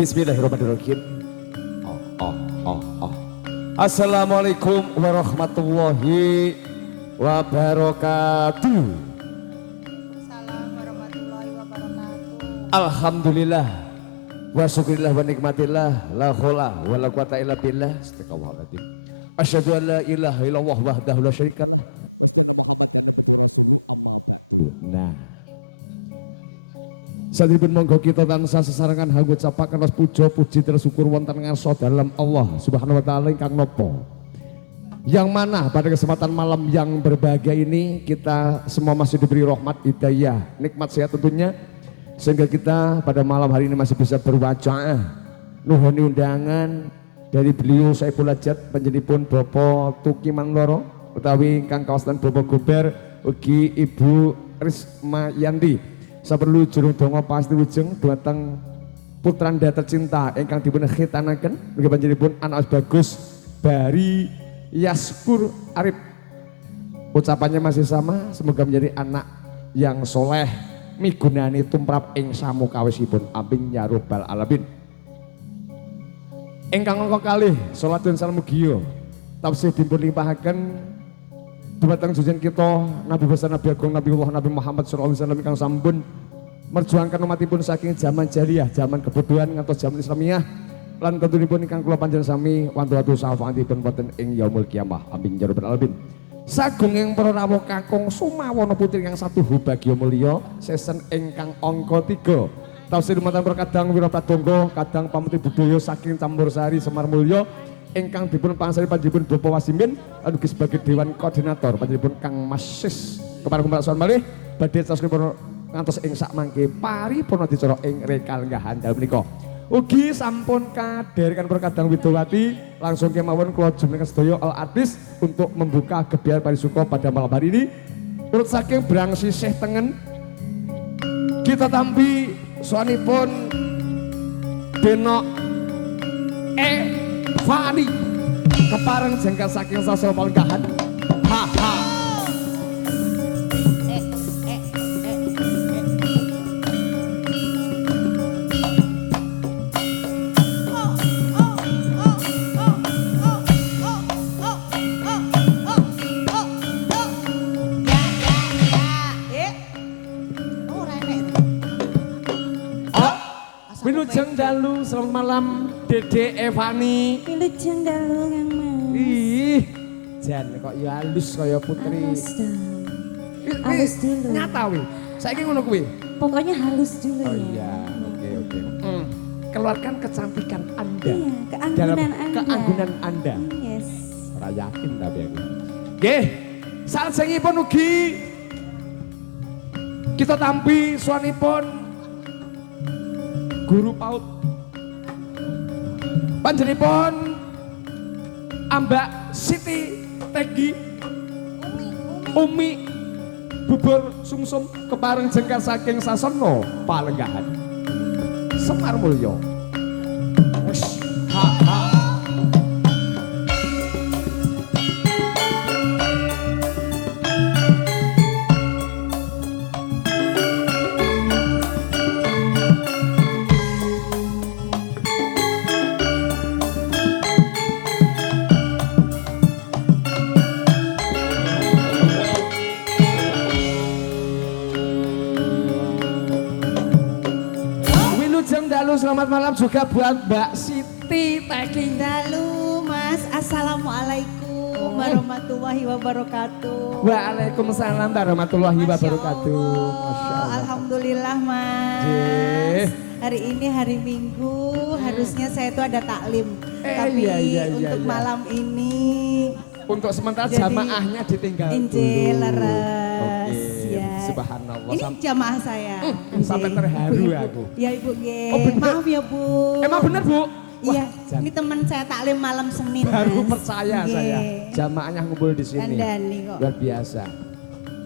Bismillahirrahmanirrahim. Assalamualaikum warahmatullahi wabarakatuh. Assalamualaikum warahmatullahi wabarakatuh. Alhamdulillah wa syukurillah wa nikmatillah la khola wa la quwata illa billah. Astagfirullahaladzim. Asyhadu an la ilaha illallah wahdahu la syarika lah wa asyhadu Muhammadan abduhu wa rasuluh amma ba'du. Nah, satripun monggo kita tansah sesarengan hanggo capaken ras puja puji tersyukur wonten ngarsa dalam Allah Subhanahu wa taala ingkang napa. Yang mana pada kesempatan malam yang berbahagia ini kita semua masih diberi rahmat, hidayah, nikmat sehat tentunya, sehingga kita pada malam hari ini masih bisa berwajah nuhuni undangan dari beliau Saiful Hajat panjenenganipun Bapak Tuki Mangloro utawi ingkang kawasan Bapak Gober ugi Ibu Risma Yanti. Saperlu jurung donga pasti wujeng dumateng putranda tercinta ingkang dipun khitanaken nggih panjenenganipun anak bagus Bari Yaskur Arif. Ucapannya masih sama, semoga menjadi anak yang soleh migunani tumrap ing samukawisipun, amin ya rabbal alamin. Ingkang angka kalih salatun salam mugia tansih dipun limpahaken dumateng junjungan kita Nabi besar Nabi Agung Nabiullah Nabi Muhammad sallallahu alaihi wasallam ingkang sampun merjuangkan umatipun saking zaman jahiliyah, zaman kebodohan ngantos zaman Islamiyah, lan tentunipun ingkang kula panjenengan sami wantu-wantu syafaatipun wonten ing yaumul kiamah, amin ya rabbal alamin. Sagunging para rawuh kakung sumawana putri ingkang satuhu bagya mulya sesen ingkang angka 3 tafsir dumateng para kadang Wirapradangga kadang pameti budaya saking Campursari Semar Mulya ingkang dipun pangsari panjenenganipun Bapak Wasimin lan ugi sebagai dewan koordinator panjenenganipun Kang Masis kepareng kumpulan malih badhe sanesipun ngantos ing sak mangke paripurna dicara ing rekalenggahan dalem menika. Ugi sampun kadherekaken Perkadang Widowati langsung kemawon kula jumenengan sedaya al artis untuk membuka gebyar parisuka pada malam hari ini. Urut saking Brang sisih tengen kita tampi soanipun Denok Fani kepareng jengkel saking sasa palenggahan. Ha ha. Wilujeng dalu selamat malam Dede Evani. Wilujeng dalu Kang Mas. Ih, jan kok ya halus kaya putri. Halus dong. Halus dulu. Nyata wi. Saiki ngono kuwi. Pokoknya halus dulu Oh ya. iya, oke. Keluarkan kecantikan Anda. Iya, keanggunan dalam Anda. keanggunan Anda. Yes. Ora yakin tapi aku. Nggih, salajengipun ugi kita tampi suanipun Guru PAUD panjenenganipun Ambak Siti Tegi Umi Bubur Sumsum kepareng jengkel saking Sasana Palenggahan Semar Mulya. Wes ha ha. Selamat malam juga buat Mbak Siti Teki. Dalu Mas, assalamualaikum warahmatullahi wabarakatuh. Waalaikumsalam warahmatullahi wabarakatuh. Masya Allah. Alhamdulillah Mas. Jeh. Hari ini hari Minggu, harusnya saya itu ada taklim. Tapi iya, untuk malam ini untuk sementara jadi, jamaahnya ditinggal Injil dulu. leres. Oke, Ya. subhanallah. Ini jamaah saya. Sampai terharu aku. Ya Ibu G. Oh, bener? Maaf ya Bu. Emang bener Bu? Iya, Jan. ini teman saya taklim malam Senin. Baru Mas. percaya Nggih. saya. Jamaahnya ngumpul di sini. Kandani kok. Luar biasa.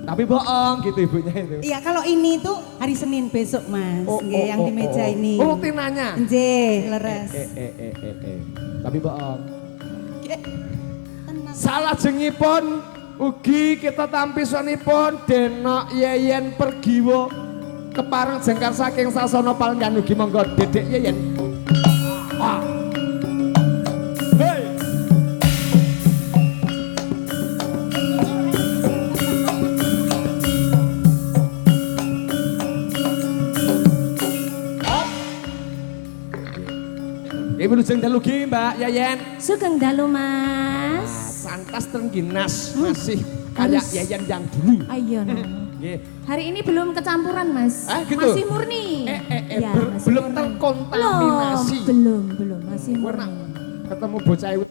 Tapi bohong gitu ibunya itu. Iya, kalau ini tuh hari Senin besok Mas. Nggih, yang di meja ini. Oh, rutinannya. Nggih, leres. Tapi bohong. Tenang. Salajengipun ugi kita tampisanipun Denok Yeyen Pergiwo kepareng jengkar saking sasana palenggan ugi monggo Dedek Yeyen. Ah. Hey. Ibu lujeng dalu gi Mbak Yeyen. Sugeng dalu Mas. Santas tengginas masih kayak harus. Yeyen yang dulu. Ayo no. Nggih. Hari ini belum kecampuran Mas. Gitu? Masih murni. Ya, masih belum murni. terkontaminasi. Belum, masih Warna murni. ketemu bocah iku